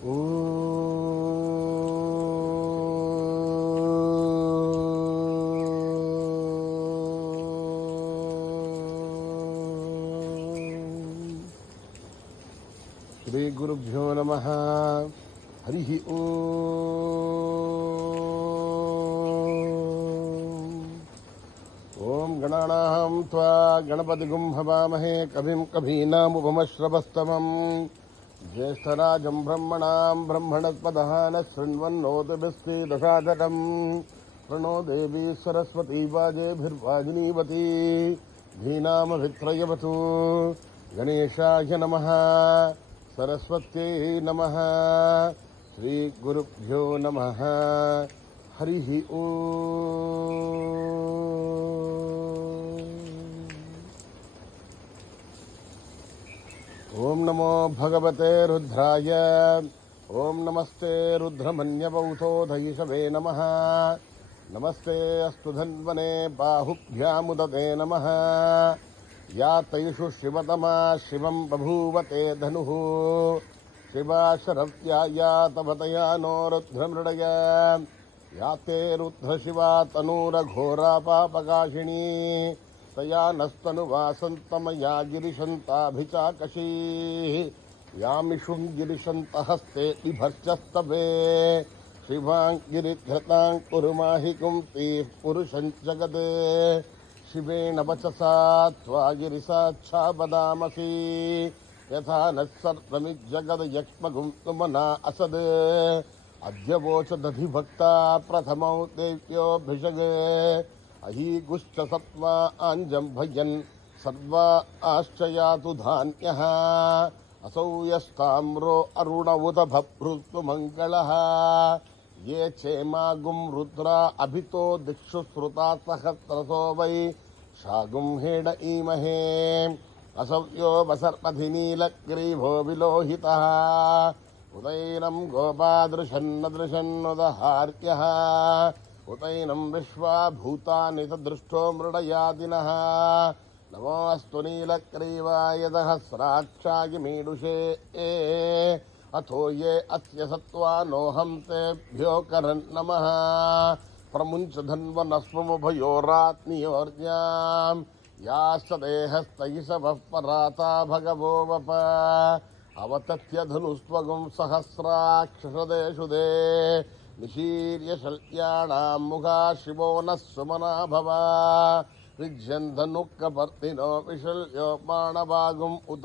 శ్రీ గురుభ్యో నమః. హరి ఓం గణానాం త్వా గణపతిగుం హవామహే కవిం కవీనాముపమశ్రవస్తమం జ్యేష్ఠరాజం బ్రహ్మణాం బ్రహ్మణస్పదః శృణ్వన్నోతిభిస్తి దశాదకం ప్రణో దేవీ సరస్వతీ వాజేభిర్వాజినీవతి ధీనామభిత్రయవతు. గణేశాయ నమః. సరస్వత్యై నమః. శ్రీ గురుభ్యో నమః. హరి ఓం నమో భగవతే రుద్రాయ. ఓం నమస్తే రుద్రమన్యవౌతోధయిషవే నమః. నమస్తే అస్తు ధన్వనే బాహుభ్యాముదతే నమః. యా తైషు శివతమా శివం బభూవతే ధనుః. శివా శరవ్యాయా తవతయా నో రుద్రమృడయ. యా తే రుద్రశివా తనూరఘోరా పాపకాశినీ. తయా నస్తనువాసంతమయా గిరిశంతాభిచాకశీః. యామిషుం గిరిశంతహస్తే బిభర్చస్తవే. శివాంగిరిధృతాం కురుమాహికుం తీః పురుషం జగదే. శివేణ వచసా త్వా గిరిసాక్షా వదామసి. యథా నస్సర్వమిజ్జగదయక్ష్మగుం సుమనా అసద్. అద్యవోచదధిభక్తా ప్రథమౌ దేవ్యోభిషగే. అహీగుశ్చ సత్వా ఆంజం భయన్ సర్వా ఆశ్చయాతు ధాన్యః. అసౌ యస్తామ్రో అరుణ ఉత భభృస్తు మంగళః. ये चेमागुं रुद्रा अभितो दिक्षु श्रुता सहस्रसो वै शागुं हेड ईमहे. असव्यो वसर्पधिनीलग्रीभो विलोहितः. उदैनं गोपादृशन्नदृशन्नुदहार्यः. उदैनं विश्वा भूतानि तदृष्टो मृडयादिनः. नमोऽस्तु नीलग्रीवाय सहस्राक्षाय मीडुषे. अथो ये अस्य सत्त्वानोऽहं तेभ्यो करन् नमः. प्रमुञ्च धन्वनस्वमुभयोरात्नियोर्ज्ञां. याश्च देहस्तैषवः पराता भगवो वप. अवतत्य धनुस्त्वगुं सहस्राक्षसदेषु दे. निशीर्य शल्याणां मुखा शिवो नः सुमना भव. ऋज्यन् धनुक्कपर्तिनो विशल्यो माणवागुम् उत.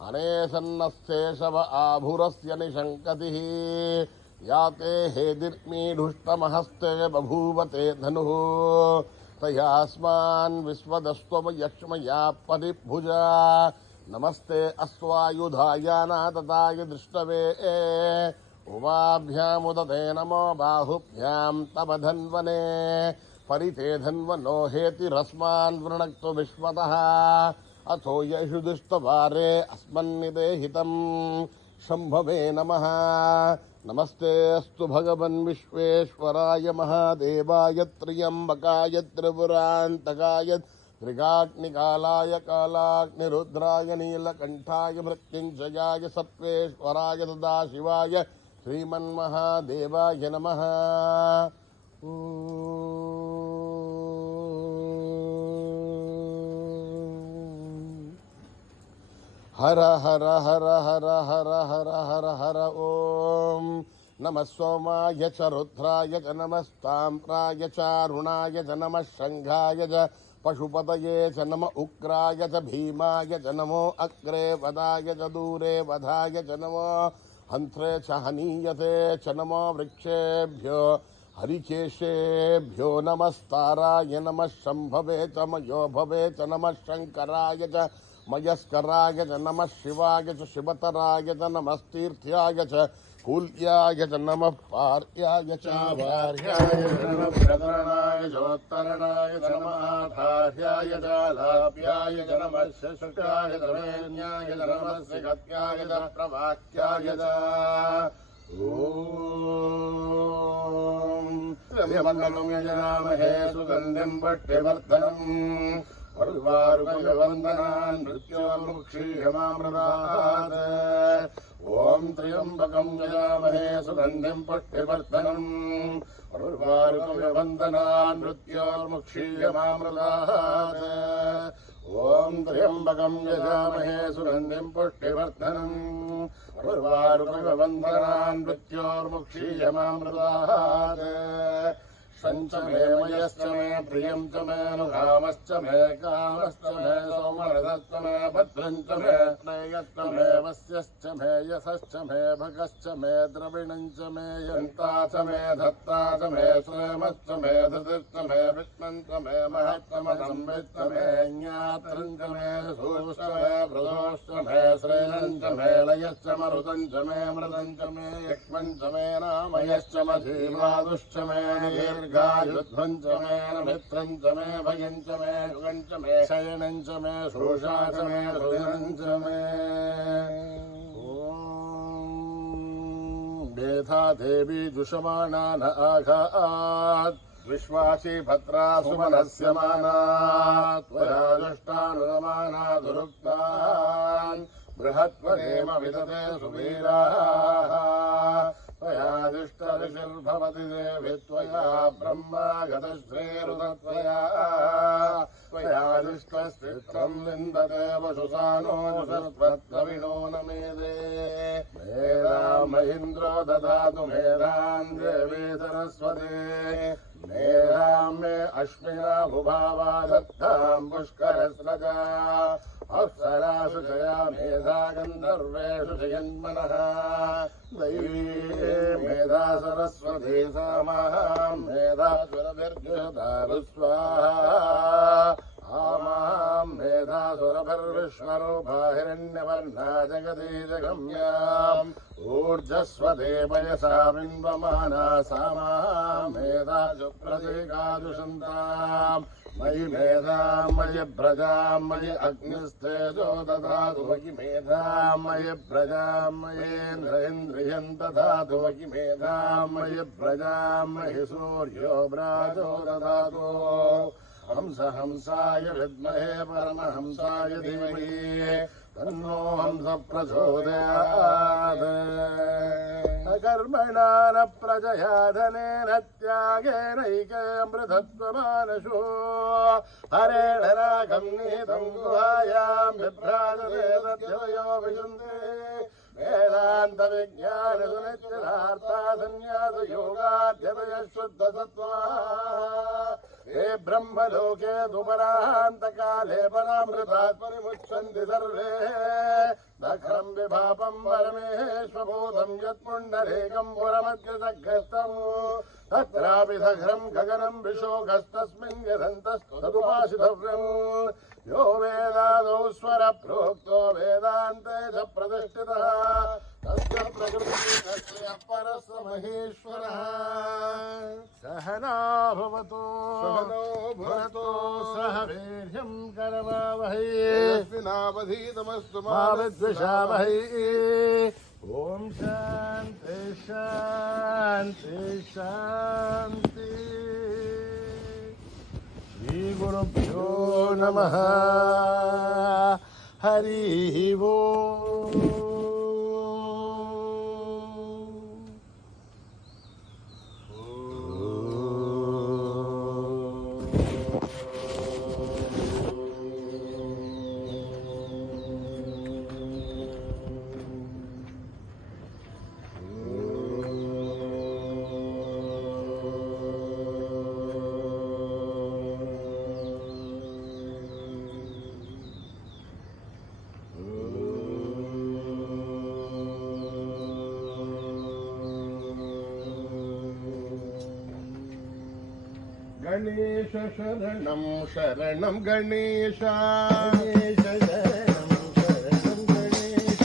अनेसन्नस्तेषव आभुरस्य निशङ्कतिः. याते हेदिर्मीढुष्टमहस्ते बभूवते धनुः. तयास्मान् विश्वदस्त्वमयक्ष्मया परिभुजा. नमस्ते अश्वायुधायानातताय दृष्टवे. उवाभ्यामुदते नमो बाहुभ्यां तव धन्वने. परिते धन्वनो हेतिरस्मान् वृणक्तु विश्वतः. अथो येषु दुष्टवारे अस्मन्निदेहितं शम्भवे नमः. नमस्ते अस्तु भगवन् विश्वेश्वराय महादेवाय त्र्यम्बकाय त्रिपुरान्तकाय त्रिकाग्निकालाय कालाग्निरुद्राय नीलकण्ठाय मृत्युञ्जयाय सत्त्वेश्वराय सदाशिवाय श्रीमन्महादेवाय नमः. हर हर हर हर हर हर हर हर ओम. नमः सोमाय च रुद्राय च नमस्ताम्राय च अरुणाय च नमः शंघाय च पशुपतये च नम उग्राय च भीमाय च नमो अग्रे वदाय च दूरे वधाय च नमो हंत्रे च हनीयते च नमो वृक्षेभ्यो हरिकेशेभ्यो नमस्ताराय नमः शंभवे च मयो भवे च नमः शंकराय च मयस्कराय च नमः शिवाय च शिवतराय च नमस्तीर्थ्याय च कूल्याय च नमः पार्याय च वार्याय च नमः प्रतरणाय चोत्तरणाय च नमः आधार्याय च लाभ्याय च नमः शुष्काय च वेण्याय च नमः सिगत्याय च प्रवाक्याय च. ओम यमन्दनं यजनामहे सुगन्धिं पुष्टिवर्धनम्. पर्वारुकवन्दनान् मृत्योर्मुक्षीयमामृतात्. ఓం త్ర్యంబకం యజామహే సుగంధిం పుష్టివర్ధనం ఉర్వారుకమివ బంధనాన్ మృత్యోర్ముక్షీయమామృతాత్ ఓం త్ర్యంబకం యజామహే సుగంధిం పుష్టివర్ధనం ఉర్వారుకమివ బంధనాన్ మృత్యోర్ముక్షీయమామృతాత్ సంచ మే మయశ్చ మే ప్రియం చ మే అనుకామశ్చ మే కామశ్చ మే సోమరసశ్చ మే భద్రం చ మే స్నేయశ్చ మే వస్యశ్చ మే యశశ్చ మే భగశ్చ మే ద్రవిణం చ మే యంతా చ మే ధత్తా చ మే శ్రేమశ్చ మే ధృతిశ్చ మే విష్ణం చ మే మహశ్చ మే సంవిశ్చ మే జ్ఞాత్రం చ మే సూశ్చ మే వృధోశ్చ మే శ్రేయం చ మే లయశ్చ మరుతం చ మే మృతం చ మే యక్ష్మం చ మే నామయశ్చ మధీమాదుశ్చ మే దీర్ఘాయుధ్వం చ మే మిత్రం చ మే భయం చ మే యుగం చ మే శయనం చ మే శోషా చ మే హృదయం చ మే మేధా దేవీ జుషమాణాన ఆఘాత్ విశ్వాసీ భద్రా సుమనస్య మానాత్ త్వయా దుష్టానుగమానా దురుక్తాన్ బృహత్వదేమ విదతే సువీరాः త్వయాదిష్టరిషిర్భవతి దేవి త్వయా బ్రహ్మాగతశ్రేరుతత్వయా త్వయాదిష్టస్థిత్రం విందతే వశుసానో సత్వత్వవినో నమేదే మేధాం మహీంద్రో దదాతు మేధాం దేవీ సరస్వతి మేధాం మే అశ్వినా భుభావా దత్తాం పుష్కరస్రజా అప్సరాసు జయా మేధా గంధర్వేషు జయన్మనః దైవీ మేధా సరస్వతీ సామహాం మేధా సురభిర్జుషదారు స్వాహా ఆమాం మేధా సురభిర్విశ్వరూపా హిరణ్యవర్ణా జగదీజగమ్యాం ఊర్జస్వదేవయసా బింబమానా సామాం మేధా సుప్రతీకాదుషంతాం మయి మేధాం మయి ప్రజాం మయి అగ్నిస్తేజో దదాతు మయి మేధాం మయి ప్రజాం మయేంద్రేంద్రియం దదాతు మయి మేధాం మయి ప్రజాం మయి సూర్యో వ్రాజో దదాతు హంస హంసాయ విద్మహే పరమహంసాయ ధీమహి తన్నో హంస ప్రచోదయాత్ అకర్మణా న ప్రజయా ధనేన త్యాగేనైకేమృతత్వమానశో హరేణ రాగం నీతం గుహాయాం బిభ్రాజతే తద్యవయో విశుందే వేదాంత విజ్ఞాన సునిశ్చితార్థ సన్యాస యోగాధ్యతయ శుద్ధ సత్వా हे ब्रह्मलोके दुपरान्तकाले परामृतात् परिमुच्यन्ति सर्वे दघ्रं विभापं परमेश्वभूतं यत्पुण्डरीकं पुरमद्गतघ्रस्तम् तत्रापि दघ्रं गगनं विशोकस्तस्मिन् यदन्तस्तदुपासितव्यम् यो वेदादौ स्वर प्रोक्तो वेदान्ते च प्रतिष्ठितः तस्य प्रकृतिः परस्य महेश्वरः सहना भवतु भुनक्तु सह वीर्यं करवावहै तेजस्विनावधीतमस्तु मा विद्विषावहै ओम शांति शांति शांति श्री गुरुभ्यो नमः हरि ओम गणेश शरणं शरणं गणेश गणेश शरणं शरणं गणेश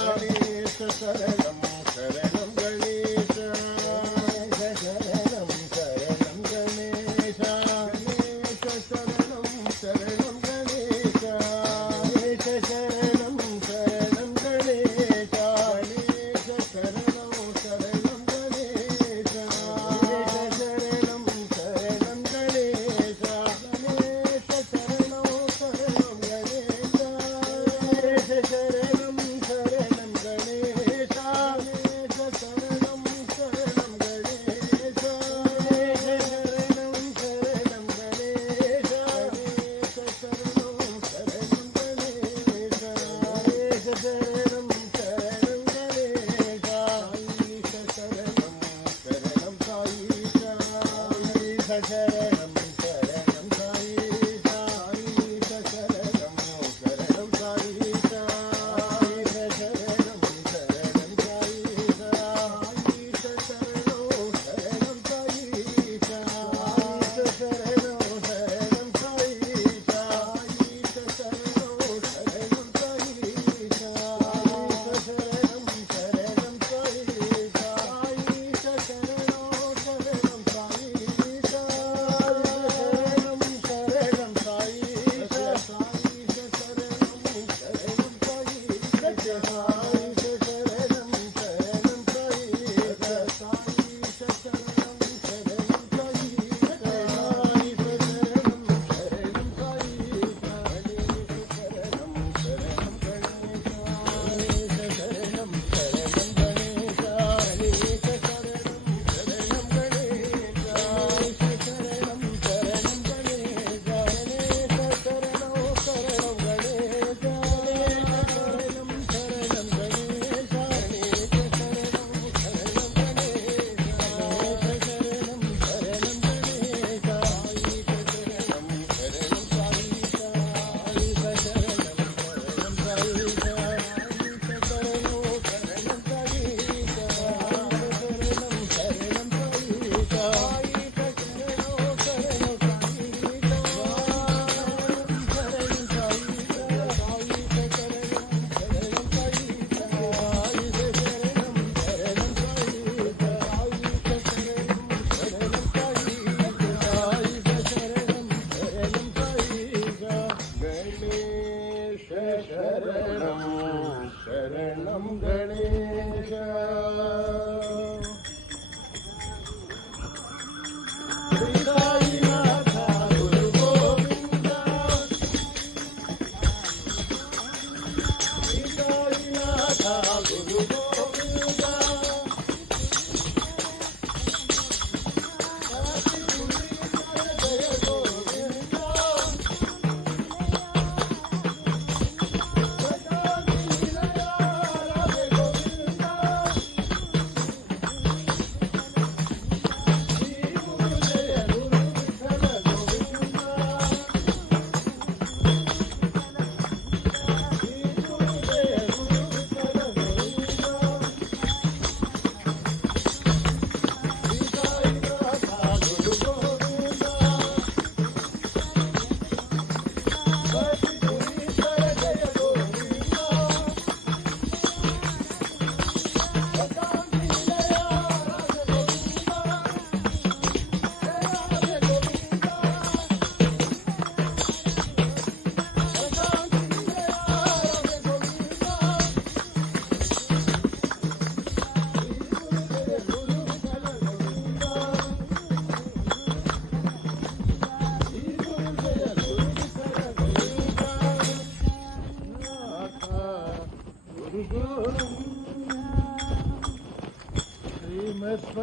गणेश शरणं शरणं गणेश गणेश शरणं शरणं गणेश गणेश शरणं शरणं गणेश गणेश शरणं शरणं गणेश गणेश शरणं शरणं गणेश शरणं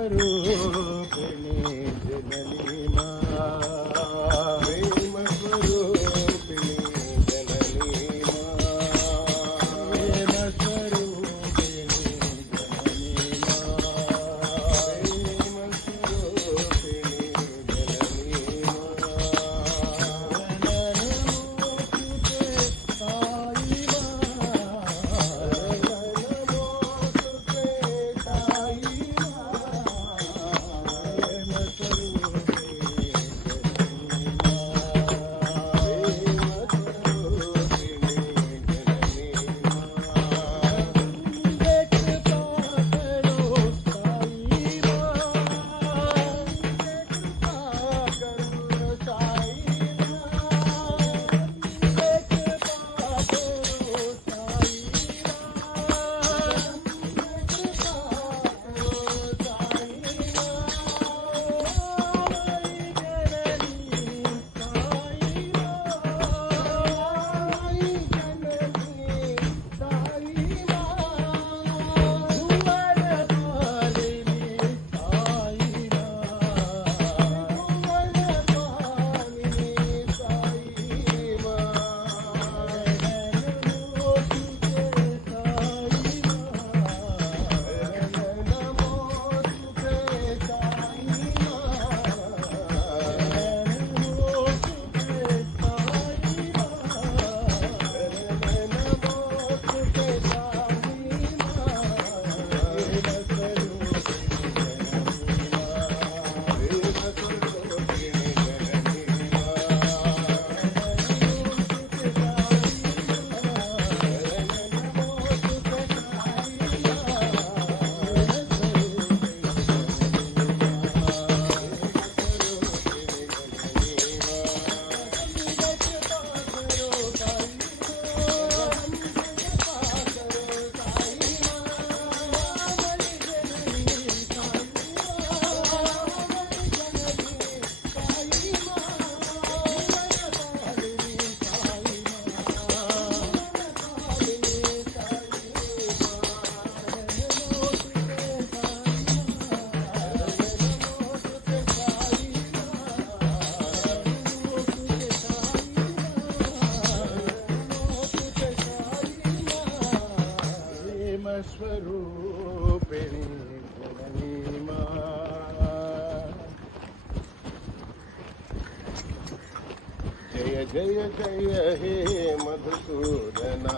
ప్రేమస్వరూపిణి జననీ మా ప్రేమస్వరూపిణి జననీ మా ప్రేమస్వరూపిణి జననీ మా ప్రేమస్వరూపిణి జననీ మా నమోస్తుతే సాయి మా నమోస్తుతే సాయి స్వరూపిణి జననీ మా జయ జయ జయ హే మధుసూదనా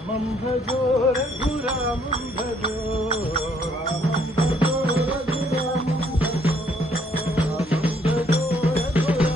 रामं भजो रघुरामं भजो रामं भजो रघुरामं भजो रामं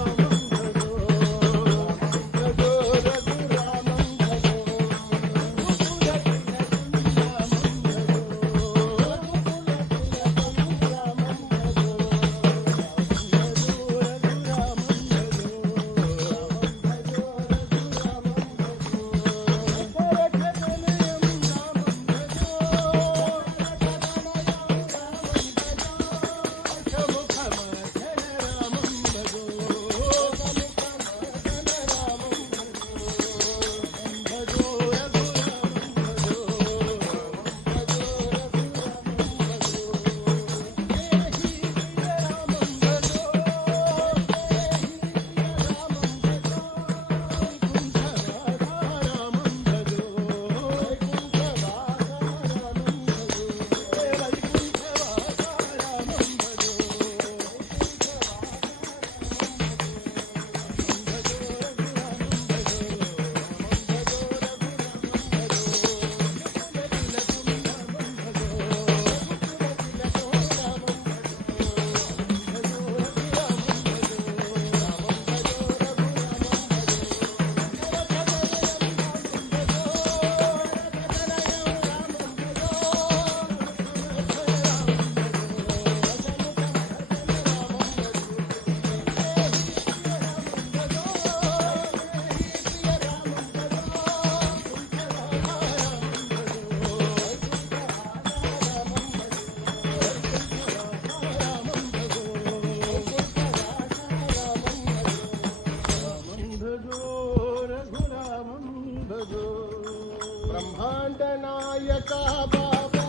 भजो रघुरामं भजो ब्रह्मांड नायका बाबा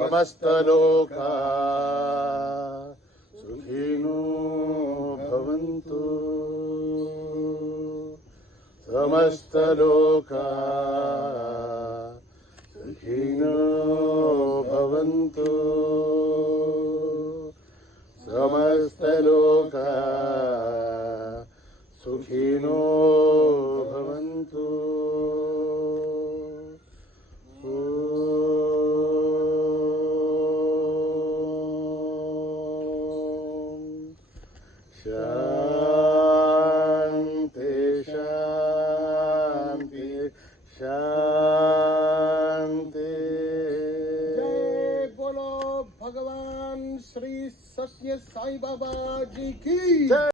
समस्त लोका सुखिनो भवन्तु समस्त लोका सुखिनो भवन्तु समस्त लोका सुखिनो भवन्तु शांति शांति शांति। जय बोलो भगवान श्री सत्य साई बाबा जी की जय।